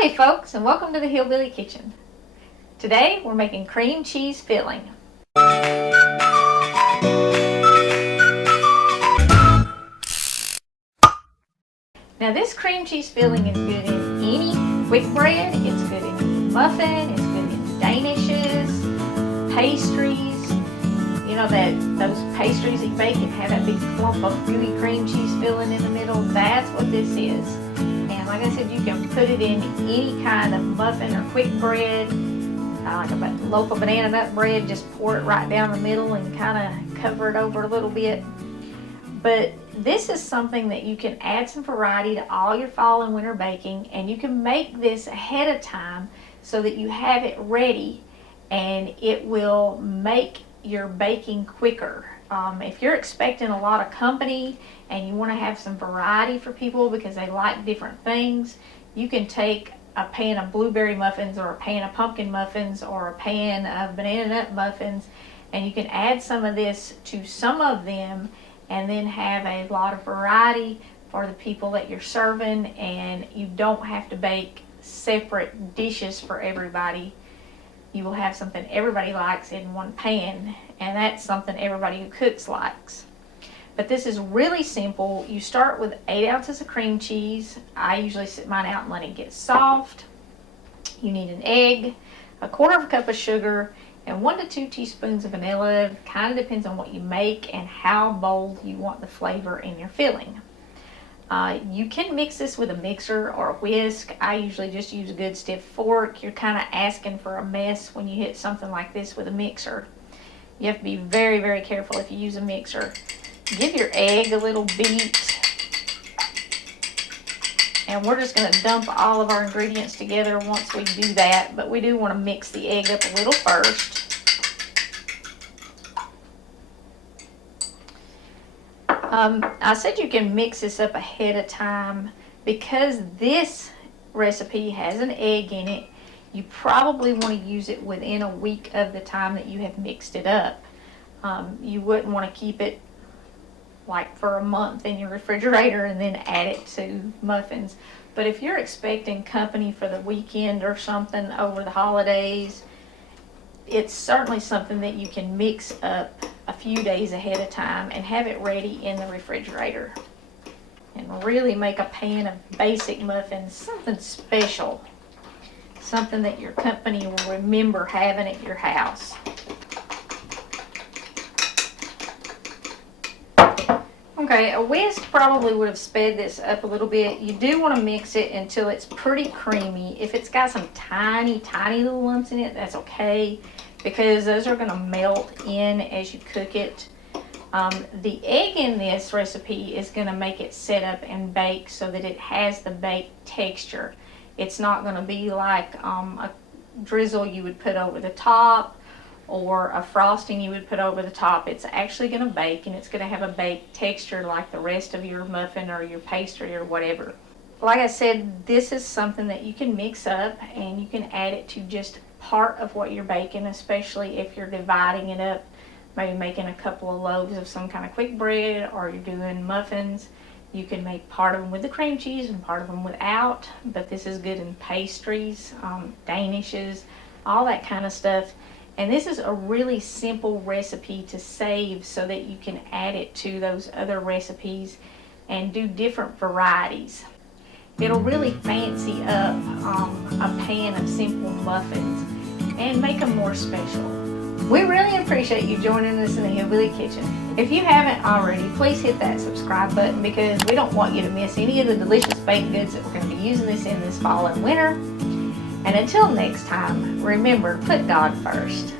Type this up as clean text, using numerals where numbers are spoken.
Howdy folks, and welcome to the Hillbilly Kitchen. Today we're making cream cheese filling. Now this cream cheese filling is good in any quick bread, it's good in any muffin, it's good in danishes, pastries. You know those pastries that you bake and have that big clump of gooey cream cheese filling in the middle? That's what this is. And like I said, you can put it in any kind of muffin or quick bread, like a loaf of banana nut bread. Just pour it right down the middle and kind of cover it over a little bit. But this is something that you can add some variety to all your fall and winter baking, and you can make this ahead of time so that you have it ready and it will make your baking quicker. If you're expecting a lot of company and you want to have some variety for people because they like different things, you can take a pan of blueberry muffins or a pan of pumpkin muffins or a pan of banana nut muffins, and you can add some of this to some of them and then have a lot of variety for the people that you're serving, and you don't have to bake separate dishes for everybody. You will have something everybody likes in one pan, and that's something everybody who cooks likes. But this is really simple. You start with 8 ounces of cream cheese. I usually sit mine out and let it get soft. You need an egg, a 1/4 cup of sugar, and 1 to 2 teaspoons of vanilla. It kind of depends on what you make and how bold you want the flavor in your filling. You can mix this with a mixer or a whisk. I usually just use a good stiff fork. You're kind of asking for a mess when you hit something like this with a mixer. You have to be very, very careful if you use a mixer. Give your egg a little beat. And we're just going to dump all of our ingredients together once we do that, but we do want to mix the egg up a little first. I said you can mix this up ahead of time because this recipe has an egg in it. You probably want to use it within a week of the time that you have mixed it up. You wouldn't want to keep it like for a month in your refrigerator and then add it to muffins. But if you're expecting company for the weekend or something over the holidays, it's certainly something that you can mix up a few days ahead of time and have it ready in the refrigerator. And really make a pan of basic muffins something special. Something that your company will remember having at your house. Okay, a whisk probably would have sped this up a little bit. You do want to mix it until it's pretty creamy. If it's got some tiny, tiny little lumps in it, that's okay, because those are going to melt in as you cook it. The egg in this recipe is going to make it set up and bake so that it has the baked texture. It's not going to be like a drizzle you would put over the top or a frosting you would put over the top. It's actually going to bake, and it's going to have a baked texture like the rest of your muffin or your pastry or whatever. Like I said, this is something that you can mix up and you can add it to just part of what you're baking, especially if you're dividing it up, maybe making a couple of loaves of some kind of quick bread, or you're doing muffins. You can make part of them with the cream cheese and part of them without, but this is good in pastries, danishes, all that kind of stuff. And this is a really simple recipe to save so that you can add it to those other recipes and do different varieties. It'll really fancy up a pan of simple muffins and make them more special. We really appreciate you joining us in the Hillbilly Kitchen. If you haven't already, please hit that subscribe button because we don't want you to miss any of the delicious baked goods that we're going to be using this in this fall and winter. And until next time, remember, put God first.